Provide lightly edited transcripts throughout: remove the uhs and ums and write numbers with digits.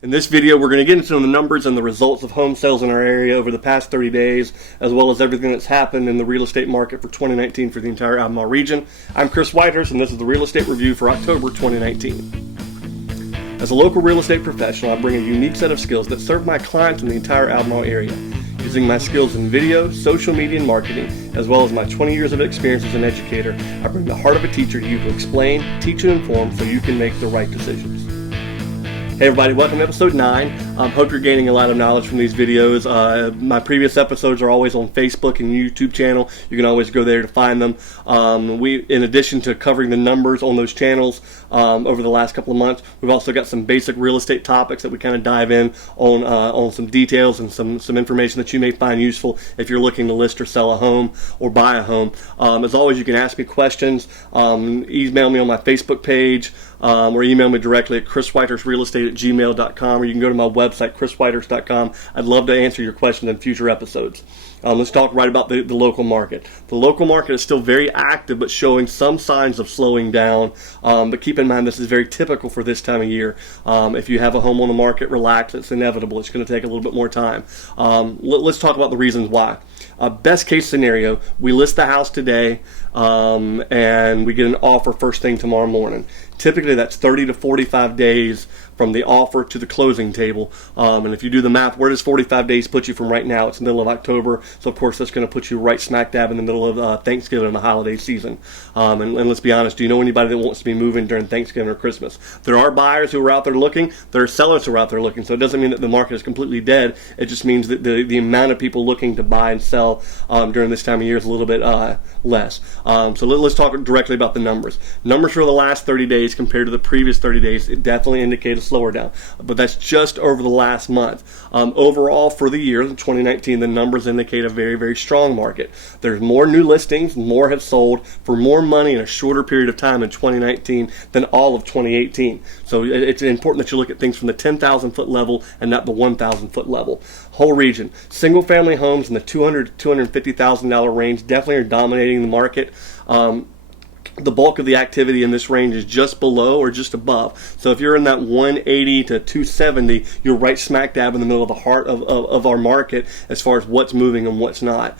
In this video, we're going to get into the numbers and the results of home sales in our area over the past 30 days, as well as everything that's happened in the real estate market for 2019 for the entire Albemarle region. I'm Chris Whitehurst, and this is the Real Estate Review for October 2019. As a local real estate professional, I bring a unique set of skills that serve my clients in the entire Albemarle area. Using my skills in video, social media, and marketing, as well as my 20 years of experience as an educator, I bring the heart of a teacher to you to explain, teach, and inform so you can make the right decisions. Hey everybody, welcome to episode 9. Hope you're gaining a lot of knowledge from these videos. My previous episodes are always on Facebook and YouTube channel. You can always go there to find them. In addition to covering the numbers on those channels over the last couple of months, we've also got some basic real estate topics that we kind of dive in on some details and some information that you may find useful if you're looking to list or sell a home or buy a home. As always, you can ask me questions, email me on my Facebook page, or email me directly at chriswhitehurstrealestate@gmail.com, or you can go to my website, chriswhitehurst.com. I'd love to answer your questions in future episodes. Let's talk right about the local market. The local market is still very active, but showing some signs of slowing down. But keep in mind, this is very typical for this time of year. If you have a home on the market, relax. It's inevitable. It's going to take a little bit more time. Let's talk about the reasons why. Best case scenario, we list the house today, and we get an offer first thing tomorrow morning. Typically, that's 30 to 45 days from the offer to the closing table. And if you do the math, where does 45 days put you from right now? It's the middle of October, so of course that's going to put you right smack dab in the middle of Thanksgiving and the holiday season. And let's be honest, do you know anybody that wants to be moving during Thanksgiving or Christmas? There are buyers who are out there looking. There are sellers who are out there looking. So it doesn't mean that the market is completely dead. It just means that the amount of people looking to buy and sell during this time of year is a little bit less. So let's talk directly about the numbers. Numbers for the last 30 days compared to the previous 30 days, it definitely indicates a slower down. But that's just over the last month. Overall, for the year, 2019, the numbers indicate a very, very strong market. There's more new listings, more have sold for more money in a shorter period of time in 2019 than all of 2018. So it's important that you look at things from the 10,000 foot level and not the 1,000 foot level. Whole region, single family homes in the $200,000 to $250,000 range definitely are dominating the market. The bulk of the activity in this range is just below or just above. So if you're in that 180 to 270, you're right smack dab in the middle of the heart of our market as far as what's moving and what's not.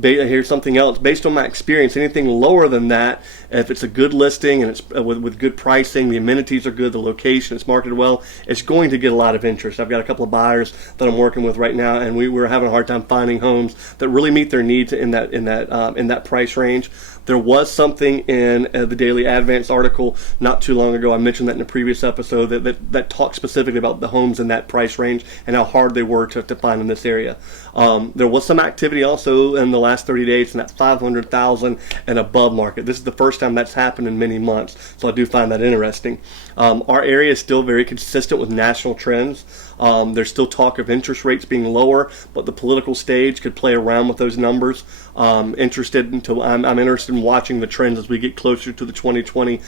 Here's something else. Based on my experience, anything lower than that, if it's a good listing and it's with good pricing, the amenities are good, the location, it's marketed well, it's going to get a lot of interest. I've got a couple of buyers that I'm working with right now, and we're having a hard time finding homes that really meet their needs in that price range. There was something in the Daily Advance article not too long ago. I mentioned that in a previous episode that talked specifically about the homes in that price range and how hard they were to find in this area. There was some activity also in the last 30 days in that 500,000 and above market. This is the first time that's happened in many months, so I do find that interesting. Our area is still very consistent with national trends. There's still talk of interest rates being lower, but the political stage could play around with those numbers. I'm interested in watching the trends as we get closer to the 2020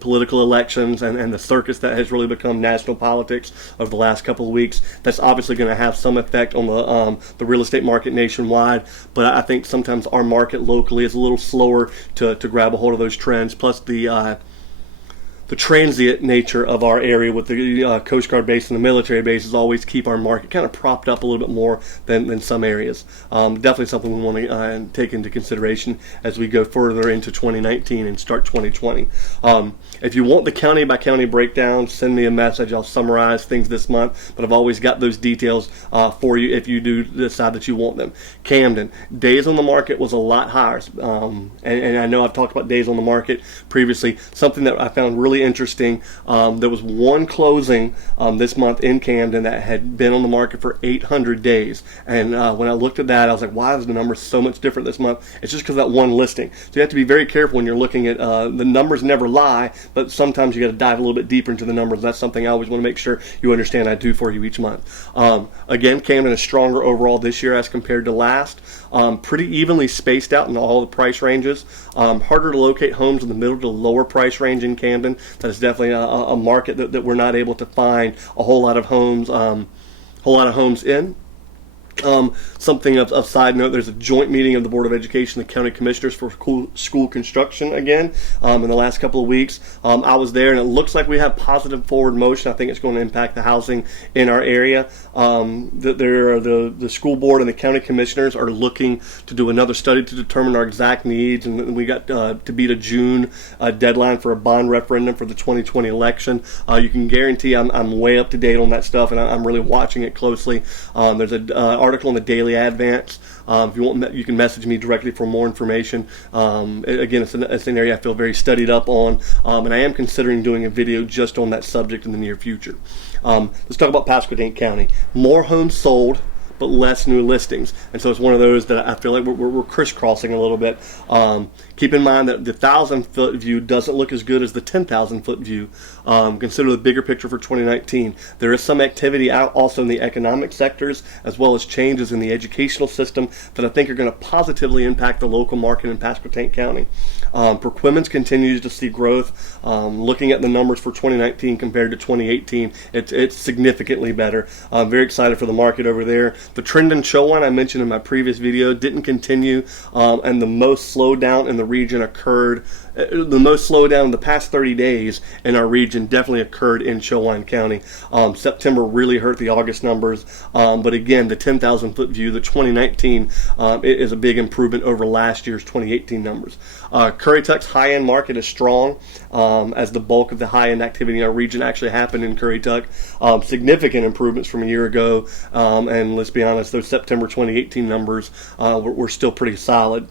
political elections and the circus that has really become national politics over the last couple of weeks. That's obviously going to have some effect on the real estate market nationwide, but I think sometimes our market locally is a little slower to grab a hold of those trends, plus the transient nature of our area with the Coast Guard base and the military bases always keep our market kind of propped up a little bit more than some areas. Definitely something we want to take into consideration as we go further into 2019 and start 2020. If you want the county by county breakdown, send me a message. I'll summarize things this month, but I've always got those details for you if you do decide that you want them. Camden, days on the market was a lot higher, and I know I've talked about days on the market previously. Something that I found really interesting, there was one closing this month in Camden that had been on the market for 800 days, and when I looked at that, I was like, why is the number so much different this month? It's just because of that one listing. So you have to be very careful when you're looking at the numbers. Never lie, but sometimes you got to dive a little bit deeper into the numbers. That's something I always want to make sure you understand I do for you each month. Again, Camden is stronger overall this year as compared to last. Pretty evenly spaced out in all the price ranges. Harder to locate homes in the middle to lower price range in Camden. That is definitely a market that we're not able to find a whole lot of homes in. Something of side note, there's a joint meeting of the Board of Education and the County Commissioners for school construction again in the last couple of weeks. I was there, and it looks like we have positive forward motion. I think it's going to impact the housing in our area. The school board and the county commissioners are looking to do another study to determine our exact needs, and we got to beat a June deadline for a bond referendum for the 2020 election. You can guarantee I'm way up to date on that stuff, and I'm really watching it closely. There's an article in the Daily Advance. If you want, you can message me directly for more information. Again, it's an area I feel very studied up on, and I am considering doing a video just on that subject in the near future. Let's talk about Pasadena County. More homes sold, but less new listings. And so it's one of those that I feel like we're crisscrossing a little bit. Keep in mind that the 1,000-foot view doesn't look as good as the 10,000-foot view. Consider the bigger picture for 2019. There is some activity out also in the economic sectors, as well as changes in the educational system that I think are going to positively impact the local market in Pasadena County. Perquimans continues to see growth. Looking at the numbers for 2019 compared to 2018, it's significantly better. I'm very excited for the market over there. The trend in Chowan I mentioned in my previous video didn't continue, and the most slowdown in the region occurred. The most slowdown in the past 30 days in our region definitely occurred in Chowan County. September really hurt the August numbers, but again, the 10,000-foot view, the 2019, is a big improvement over last year's 2018 numbers. Currituck's high-end market is strong, as the bulk of the high-end activity in our region actually happened in Currituck. Significant improvements from a year ago, and let's be honest, those September 2018 numbers were still pretty solid.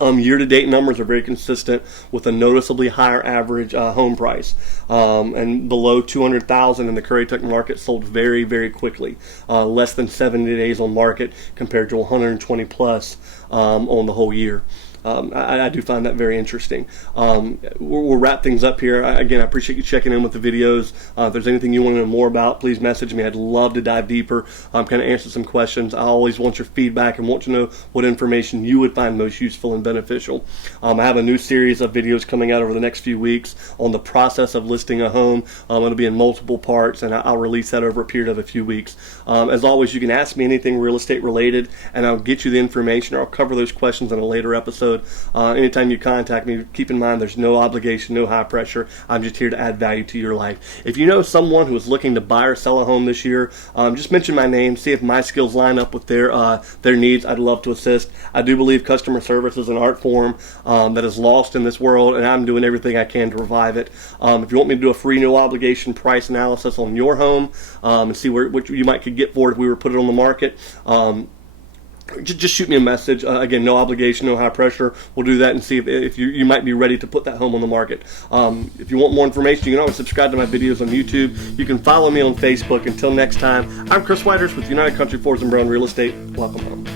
Year-to-date numbers are very consistent with a noticeably higher average home price, and below $200,000 in the Currituck market sold very, very quickly. Less than 70 days on market compared to 120 plus on the whole year. I do find that very interesting. We'll wrap things up here. Again, I appreciate you checking in with the videos. If there's anything you want to know more about, please message me. I'd love to dive deeper, kind of answer some questions. I always want your feedback and want to know what information you would find most useful and beneficial. I have a new series of videos coming out over the next few weeks on the process of listing a home. It'll be in multiple parts, and I'll release that over a period of a few weeks. As always, you can ask me anything real estate related, and I'll get you the information, or I'll cover those questions in a later episode. Anytime you contact me, keep in mind there's no obligation, no high pressure. I'm just here to add value to your life. If you know someone who is looking to buy or sell a home this year, just mention my name, see if my skills line up with their needs. I'd love to assist. I do believe customer service is an art form that is lost in this world, and I'm doing everything I can to revive it. If you want me to do a free no obligation price analysis on your home and see what you might could get for it if we were to put it on the market, just shoot me a message. Again, no obligation, no high pressure. We'll do that and see if you might be ready to put that home on the market. If you want more information, you can always subscribe to my videos on YouTube. You can follow me on Facebook. Until next time, I'm Chris Whitehurst with United Country Forbes and Brown Real Estate. Welcome home.